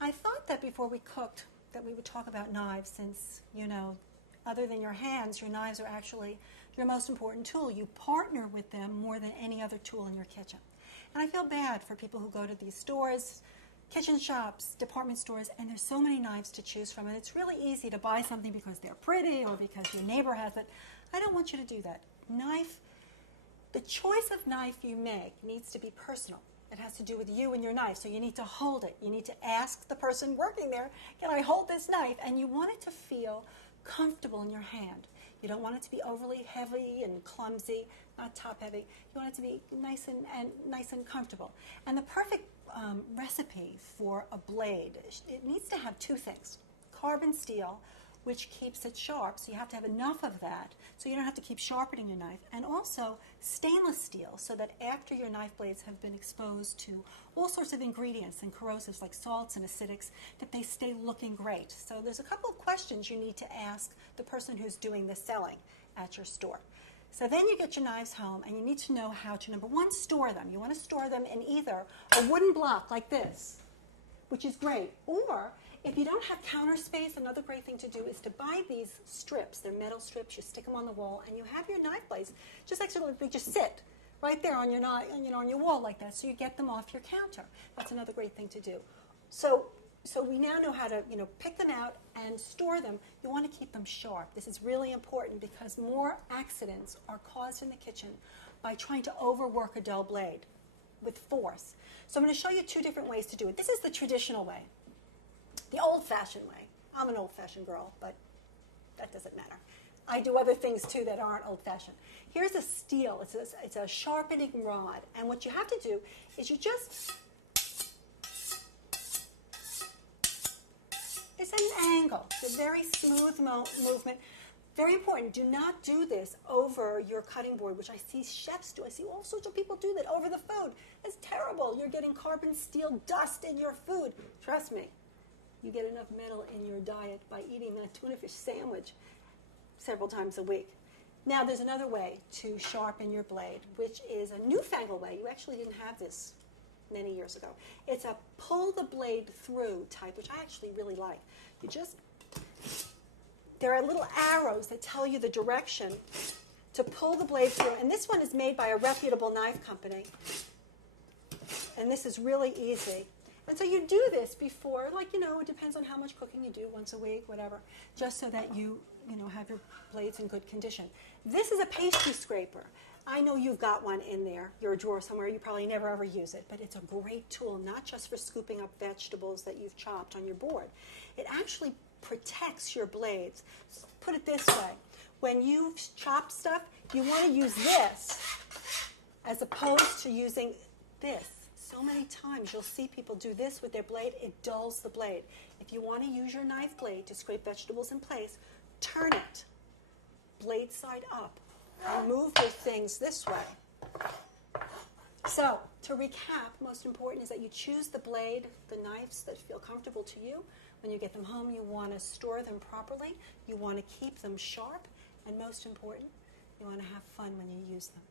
I thought that before we cooked that we would talk about knives since, other than your hands, your knives are actually your most important tool. You partner with them more than any other tool in your kitchen. And I feel bad for people who go to these stores, kitchen shops, department stores, and there's so many knives to choose from, and it's really easy to buy something because they're pretty or because your neighbor has it. I don't want you to do that. The choice of knife you make needs to be personal. It has to do with you and your knife, so you need to hold it. You need to ask the person working there, can I hold this knife? And you want it to feel comfortable in your hand. You don't want it to be overly heavy and clumsy, not top heavy. You want it to be nice and comfortable. And the perfect recipe for a blade, it needs to have two things. Carbon steel, which keeps it sharp, so you have to have enough of that so you don't have to keep sharpening your knife, and also stainless steel, so that after your knife blades have been exposed to all sorts of ingredients and corrosives like salts and acidics, that they stay looking great. So there's a couple of questions you need to ask the person who's doing the selling at your store. So then you get your knives home, and you need to know how to, number one, store them. You want to store them in either a wooden block like this, which is great, or if you don't have counter space, another great thing to do is to buy these strips. They're metal strips. You stick them on the wall, and you have your knife blades just like they just sit right there on your on your wall like that. So you get them off your counter. That's another great thing to do. So we now know how to pick them out and store them. You want to keep them sharp. This is really important because more accidents are caused in the kitchen by trying to overwork a dull blade with force. So I'm going to show you two different ways to do it. This is the traditional way. The old-fashioned way. I'm an old-fashioned girl, but that doesn't matter. I do other things, too, that aren't old-fashioned. Here's a steel. It's a sharpening rod. And what you have to do is you just... It's an angle. It's a very smooth movement. Very important. Do not do this over your cutting board, which I see chefs do. I see all sorts of people do that over the food. It's terrible. You're getting carbon steel dust in your food. Trust me. You get enough metal in your diet by eating that tuna fish sandwich several times a week. Now, there's another way to sharpen your blade, which is a newfangled way. You actually didn't have this many years ago. It's a pull the blade through type, which I actually really like. There are little arrows that tell you the direction to pull the blade through. And this one is made by a reputable knife company. And this is really easy. And so you do this before, it depends on how much cooking you do, once a week, whatever, just so that you have your blades in good condition. This is a pastry scraper. I know you've got one in there, your drawer somewhere. You probably never ever use it, but it's a great tool, not just for scooping up vegetables that you've chopped on your board. It actually protects your blades. Put it this way. When you chop stuff, you want to use this as opposed to using this. So many times you'll see people do this with their blade. It dulls the blade. If you want to use your knife blade to scrape vegetables in place, turn it blade side up and move your things this way. So to recap, most important is that you choose the blade, the knives that feel comfortable to you. When you get them home, you want to store them properly. You want to keep them sharp. And most important, you want to have fun when you use them.